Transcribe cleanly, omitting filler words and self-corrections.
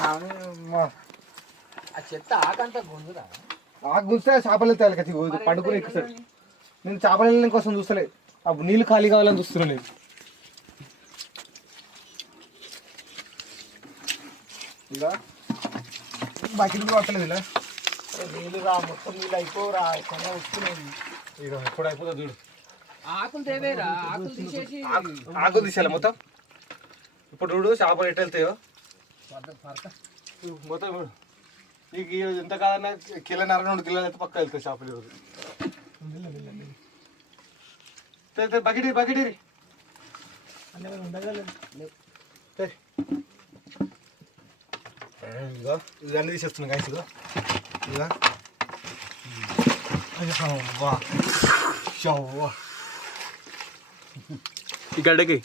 ఆ చెత్త ఆకంతా గుంజురా. ఆకు గుంజితే చేపలు ఎత్తాలి కచ్చి పడుకుని ఎక్కుతాడు. నేను చేపలు వెళ్ళిన కోసం చూస్తలే, అప్పుడు నీళ్ళు ఖాళీ కావాలని చూస్తున్నా నేను. ఇలా బకెట్ పట్టలేదు ఇలా నీళ్ళు రా, మొత్తం నీళ్ళు అయిపోరా, కొండ వస్తున్నాయి. ఇక ఎప్పుడు అయిపోతుంది చూడు. ఆకులు తేవేరా, ఆకులు తీసేసి ఆకులు తీసేయాలి మొత్తం. ఇప్పుడు చూడు చేపలు ఎట్టు వెళ్తాయో మొత్తం. నీకు ఈరోజు ఎంత కాదన్నా కిలోన్నర 2 కిలోలు అయితే పక్క వెళ్తాయి చేపలు ఈరోజు. బకెట్ బకెట్ ఇదిగో ఇది అన్నీ తీసేస్తున్నాం గాయస్. ఇదిగో ఇదిగో ఈ గడ్డకి